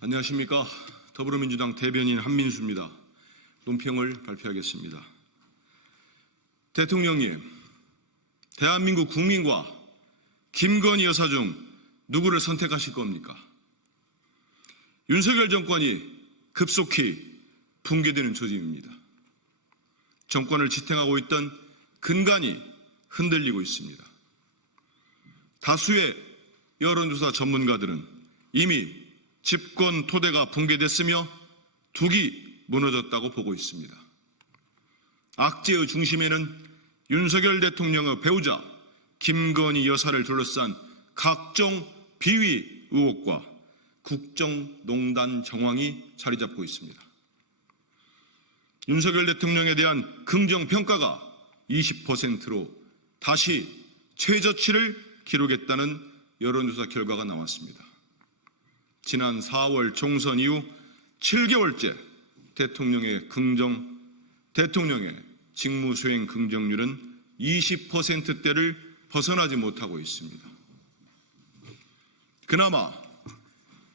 안녕하십니까. 더불어민주당 대변인 한민수입니다. 논평을 발표하겠습니다. 대통령님, 대한민국 국민과 김건희 여사 중 누구를 선택하실 겁니까? 윤석열 정권이 급속히 붕괴되는 조짐입니다. 정권을 지탱하고 있던 근간이 흔들리고 있습니다. 다수의 여론조사 전문가들은 이미 집권 토대가 붕괴됐으며 둑이 무너졌다고 보고 있습니다. 악재의 중심에는 윤석열 대통령의 배우자 김건희 여사를 둘러싼 각종 비위 의혹과 국정농단 정황이 자리 잡고 있습니다. 윤석열 대통령에 대한 긍정평가가 20%로 다시 최저치를 기록했다는 여론조사 결과가 나왔습니다. 지난 4월 총선 이후 7개월째 대통령의 직무수행 긍정률은 20%대를 벗어나지 못하고 있습니다. 그나마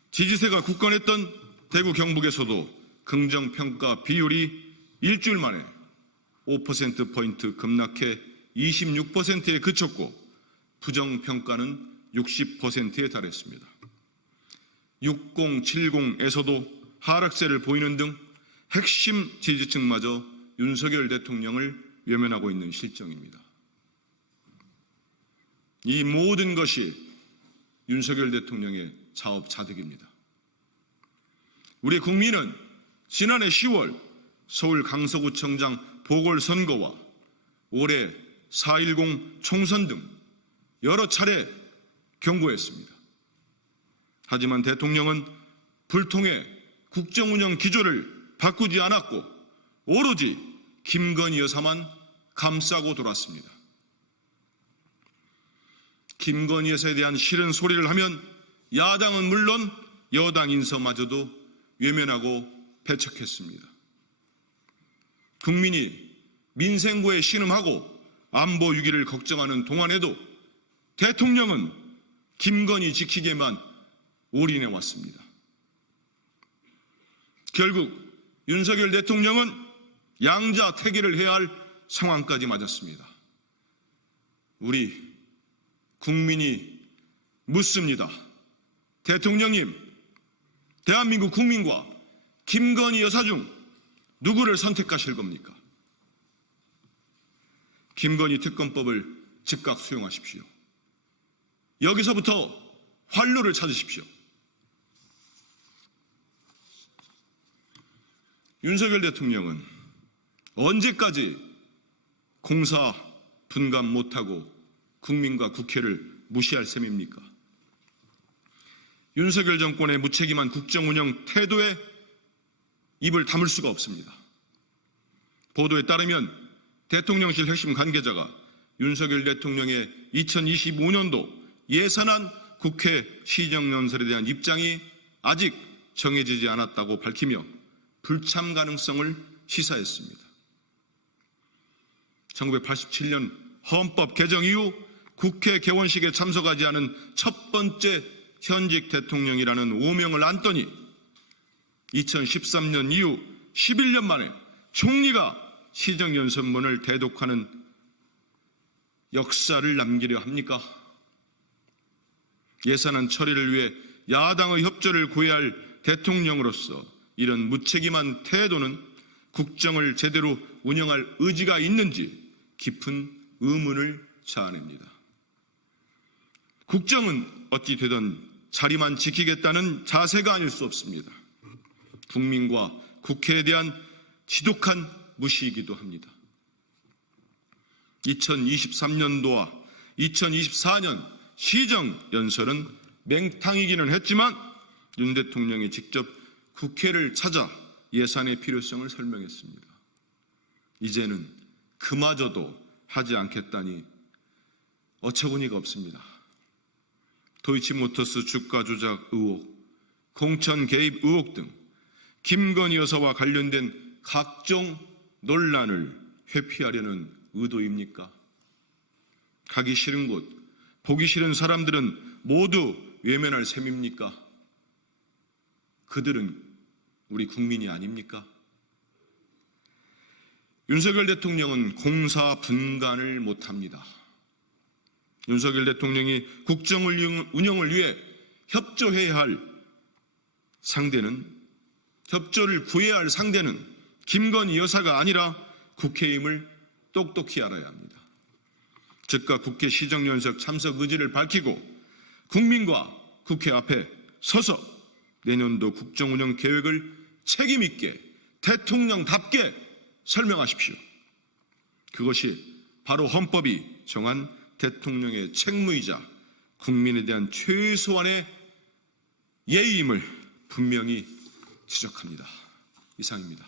지지세가 굳건했던 대구 경북에서도 긍정평가 비율이 일주일 만에 5%포인트 급락해 26%에 그쳤고 부정평가는 60%에 달했습니다. 6070에서도 하락세를 보이는 등 핵심 지지층마저 윤석열 대통령을 외면하고 있는 실정입니다. 이 모든 것이 윤석열 대통령의 자업자득입니다. 우리 국민은 지난해 10월 서울 강서구청장 보궐선거와 올해 4.10 총선 등 여러 차례 경고했습니다. 하지만 대통령은 불통의 국정운영 기조를 바꾸지 않았고 오로지 김건희 여사만 감싸고 돌았습니다. 김건희 여사에 대한 싫은 소리를 하면 야당은 물론 여당 인사마저도 외면하고 배척했습니다. 국민이 민생고에 신음하고 안보 위기를 걱정하는 동안에도 대통령은 김건희 지키기에만 올인해 왔습니다. 결국 윤석열 대통령은 양자택일을 해야 할 상황까지 맞았습니다. 우리 국민이 묻습니다. 대통령님, 대한민국 국민과 김건희 여사 중 누구를 선택하실 겁니까? 김건희 특검법을 즉각 수용하십시오. 여기서부터 활로를 찾으십시오. 윤석열 대통령은 언제까지 공사 분감 못하고 국민과 국회를 무시할 셈입니까? 윤석열 정권의 무책임한 국정운영 태도에 입을 다물 수가 없습니다. 보도에 따르면 대통령실 핵심 관계자가 윤석열 대통령의 2025년도 예산안 국회 시정연설에 대한 입장이 아직 정해지지 않았다고 밝히며 불참 가능성을 시사했습니다. 1987년 헌법 개정 이후 국회 개원식에 참석하지 않은 첫 번째 현직 대통령이라는 오명을 안더니 2013년 이후 11년 만에 총리가 시정연설문을 대독하는 역사를 남기려 합니까? 예산안 처리를 위해 야당의 협조를 구해야 할 대통령으로서 이런 무책임한 태도는 국정을 제대로 운영할 의지가 있는지 깊은 의문을 자아냅니다. 국정은 어찌 되든 자리만 지키겠다는 자세가 아닐 수 없습니다. 국민과 국회에 대한 지독한 무시이기도 합니다. 2023년도와 2024년 시정연설은 맹탕이기는 했지만 윤 대통령이 직접 국회를 찾아 예산의 필요성을 설명했습니다. 이제는 그마저도 하지 않겠다니 어처구니가 없습니다. 도이치모터스 주가 조작 의혹, 공천 개입 의혹 등 김건희 여사와 관련된 각종 논란을 회피하려는 의도입니까? 가기 싫은 곳, 보기 싫은 사람들은 모두 외면할 셈입니까? 그들은 우리 국민이 아닙니까? 윤석열 대통령은 공사분간을 못합니다. 윤석열 대통령이 국정 운영을 위해 협조해야 할 상대는, 협조를 구해야 할 상대는 김건희 여사가 아니라 국회임을 똑똑히 알아야 합니다. 즉각 국회 시정연석 참석 의지를 밝히고 국민과 국회 앞에 서서 내년도 국정운영 계획을 책임있게 대통령답게 설명하십시오. 그것이 바로 헌법이 정한 대통령의 책무이자 국민에 대한 최소한의 예의임을 분명히 지적합니다. 이상입니다.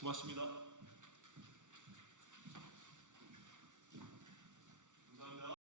고맙습니다.